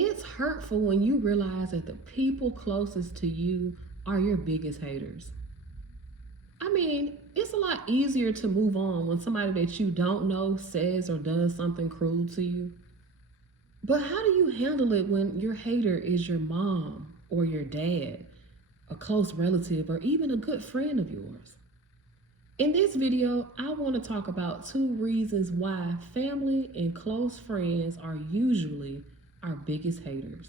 It's hurtful when you realize that the people closest to you are your biggest haters. I mean, it's a lot easier to move on when somebody that you don't know says or does something cruel to you. But how do you handle it when your hater is your mom or your dad, a close relative, or even a good friend of yours? In this video, I want to talk about 2 reasons why family and close friends are usually our biggest haters.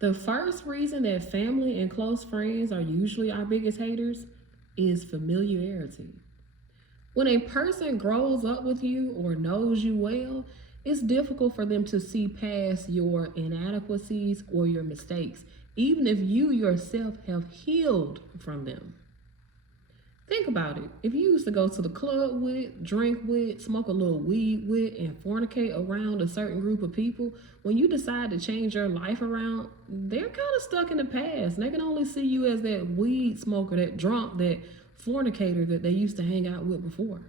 The first reason that family and close friends are usually our biggest haters is familiarity. When a person grows up with you or knows you well, it's difficult for them to see past your inadequacies or your mistakes, even if you yourself have healed from them. Think about it. If you used to go to the club with, drink with, smoke a little weed with, and fornicate around a certain group of people, when you decide to change your life around, they're kind of stuck in the past. They can only see you as that weed smoker, that drunk, that fornicator that they used to hang out with before.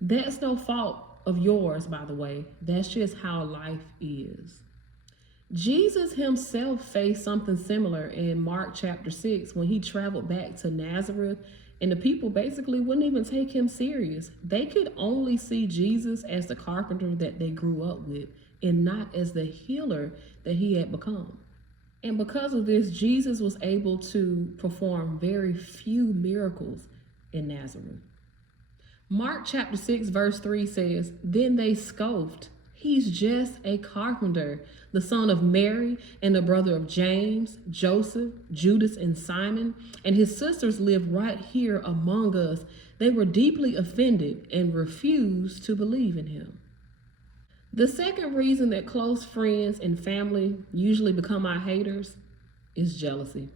That's no fault of yours, by the way. That's just how life is. Jesus himself faced something similar in Mark chapter 6 when he traveled back to Nazareth, and the people basically wouldn't even take him serious. They could only see Jesus as the carpenter that they grew up with and not as the healer that he had become. And because of this, Jesus was able to perform very few miracles in Nazareth. Mark chapter 6 verse 3 says, "Then they scoffed. He's just a carpenter, the son of Mary and the brother of James, Joseph, Judas, and Simon, and his sisters live right here among us." They were deeply offended and refused to believe in him. The second reason that close friends and family usually become our haters is jealousy.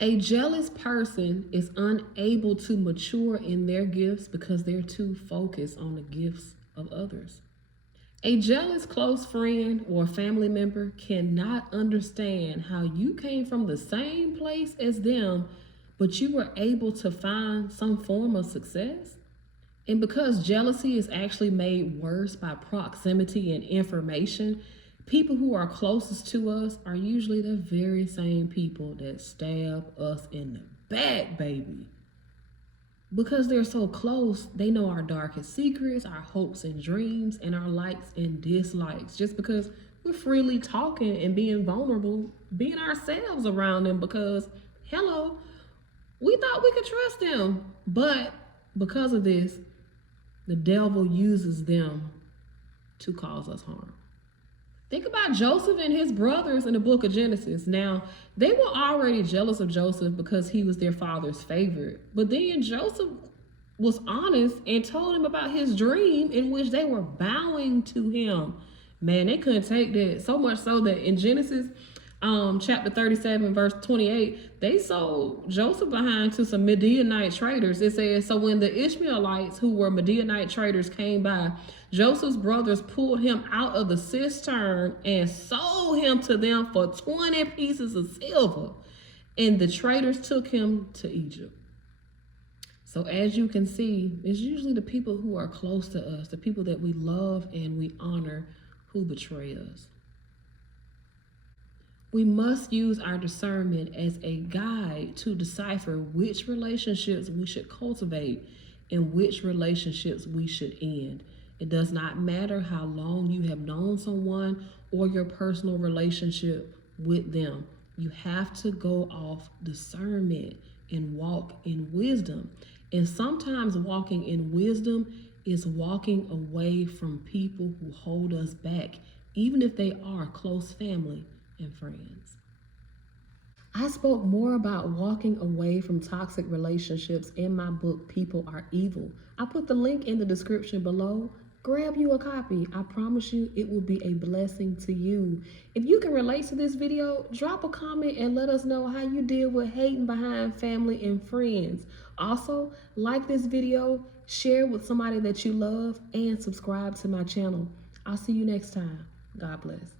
A jealous person is unable to mature in their gifts because they're too focused on the gifts of others. A jealous close friend or family member cannot understand how you came from the same place as them, but you were able to find some form of success. And because jealousy is actually made worse by proximity and information, people who are closest to us are usually the very same people that stab us in the back, baby. Because they're so close, they know our darkest secrets, our hopes and dreams, and our likes and dislikes, just because we're freely talking and being vulnerable, being ourselves around them, because, hello, we thought we could trust them. But because of this, the devil uses them to cause us harm. Think about Joseph and his brothers in the book of Genesis. Now, they were already jealous of Joseph because he was their father's favorite. But then Joseph was honest and told him about his dream in which they were bowing to him. Man, they couldn't take that. So much so that in Genesis chapter 37, verse 28, they sold Joseph behind to some Midianite traders. It says, "So when the Ishmaelites, who were Midianite traders, came by, Joseph's brothers pulled him out of the cistern and sold him to them for 20 pieces of silver. And the traders took him to Egypt." So as you can see, it's usually the people who are close to us, the people that we love and we honor, who betray us. We must use our discernment as a guide to decipher which relationships we should cultivate and which relationships we should end. It does not matter how long you have known someone or your personal relationship with them. You have to go off discernment and walk in wisdom. And sometimes walking in wisdom is walking away from people who hold us back, even if they are close family and friends. I spoke more about walking away from toxic relationships in my book, People Are Evil. I put the link in the description below. Grab you a copy. I promise you it will be a blessing to you. If you can relate to this video, drop a comment and let us know how you deal with hating behind family and friends. Also, like this video, share with somebody that you love, and subscribe to my channel. I'll see you next time. God bless.